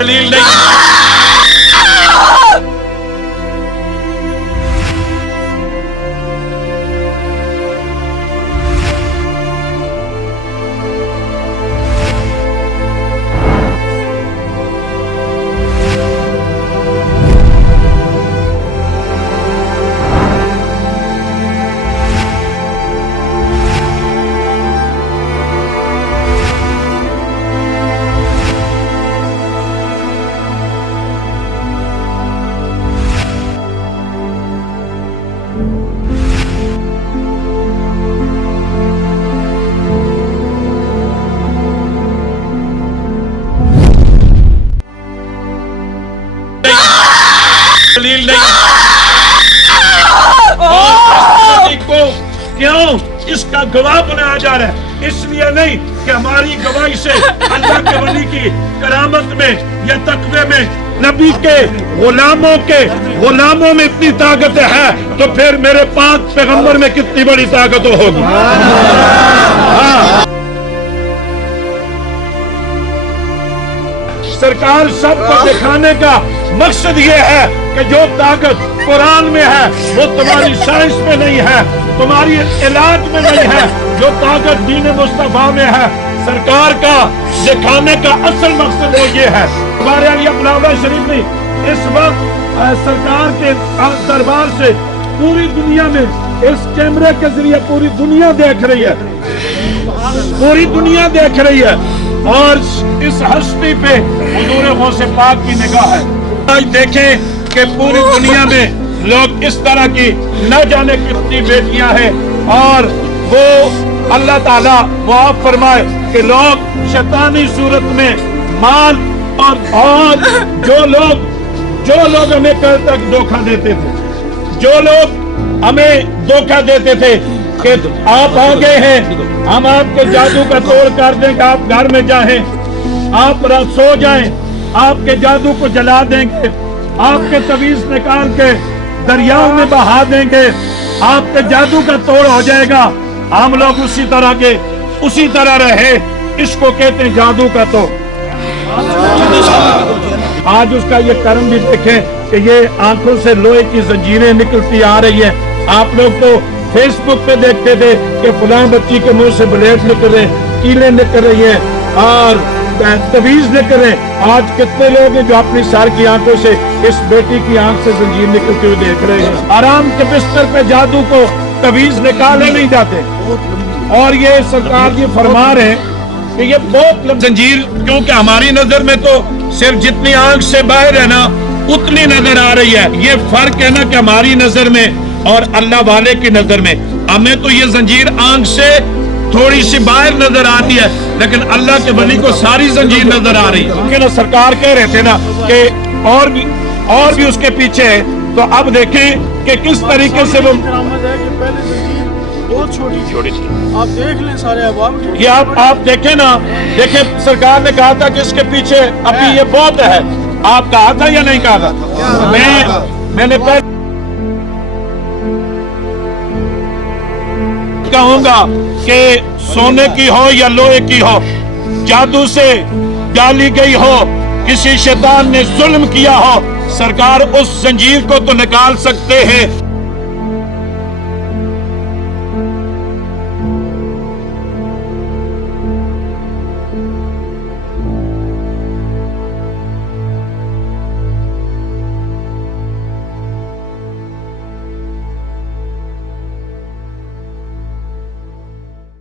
دلیل نہیں دلیل نہیں کو کیوں اس کا گواہ بنایا جا رہا ہے؟ اس لیے نہیں کہ ہماری گواہی سے اللہ کے ولی کی کرامت میں یا تقوی میں نبی کے غلاموں میں اتنی طاقت ہے تو پھر میرے پاک پیغمبر میں کتنی بڑی طاقت ہوگی. سرکار سب کو دکھانے کا مقصد یہ ہے کہ جو طاقت قرآن میں ہے وہ تمہاری سائنس میں نہیں ہے، تمہاری علاج میں نہیں ہے. جو طاقت دین مصطفیٰ میں ہے، سرکار کا دکھانے کا اصل مقصد وہ یہ ہے. ہمارے علی بلاوہ شریف نے اس وقت سرکار کے دربار سے پوری دنیا میں اس کیمرے کے ذریعے پوری دنیا دیکھ رہی ہے، پوری دنیا دیکھ رہی ہے. اور اس ہستی پہ حضور غوث پاک کی نگاہ ہے. آج دیکھیں کہ پوری دنیا میں لوگ اس طرح کی نہ جانے کتنی بیٹیاں ہیں، اور وہ اللہ تعالیٰ معاف فرمائے کہ لوگ شیطانی صورت میں مال اور جو لوگ ہمیں کل تک دھوکہ دیتے تھے، جو لوگ ہمیں دھوکہ دیتے تھے کہ آپ آ گئے ہیں، ہم آپ کے جادو کا توڑ کر دیں کہ آپ گھر میں جائیں، آپ سو جائیں، آپ کے جادو کو جلا دیں گے، آپ کے تعویذ نکال کے دریاؤں میں بہا دیں گے، آپ کے جادو کا توڑ ہو جائے گا. ہم لوگ اسی طرح رہے. اس کو کہتے ہیں جادو کا توڑ. آج اس کا یہ کرم بھی دیکھیں کہ یہ آنکھوں سے لوہے کی زنجیریں نکلتی آ رہی ہیں. آپ لوگ تو فیس بک پہ دیکھتے تھے کہ فلاں بچی کے منہ سے بلیڈ نکل رہے ہیں، کیلیں نکل رہی ہیں اور تعویذ نکل رہے ہیں. آج کتنے لوگ ہیں جو اپنی سر کی آنکھوں سے اس بیٹی کی آنکھ سے زنجیر نکلتے ہوئے دیکھ رہے ہیں. آرام کے بستر پہ جادو کو تعویذ نکالے نہیں جاتے. اور یہ سرکار یہ فرما رہے ہیں کہ یہ بہت زنجیر، کیونکہ ہماری نظر میں تو صرف جتنی آنکھ سے باہر ہے نا اتنی نظر آ رہی ہے. یہ فرق ہے نا کہ ہماری نظر میں اور اللہ والے کی نظر میں ہمیں تو یہ زنجیر آنکھ سے تھوڑی سی باہر نظر آتی ہے، لیکن اللہ کے ولی کو ساری زنجیر نظر آ رہی ہے. کہ سرکار کہہ رہے تھے نا کہ اور بھی اس کے پیچھے ہے. تو اب دیکھیں کہ کس طریقے سے وہ بہت چھوٹی آپ دیکھ لیں سارے احباب. یہ آپ دیکھیں نا، دیکھیں سرکار نے کہا تھا کہ اس کے پیچھے ابھی یہ بہت ہے. آپ کہا تھا یا نہیں کہا تھا؟ میں نے کہوں گا کہ سونے کی ہو یا لوہے کی ہو، جادو سے ڈالی گئی ہو، کسی شیطان نے ظلم کیا ہو، سرکار اس زنجیر کو تو نکال سکتے ہیں.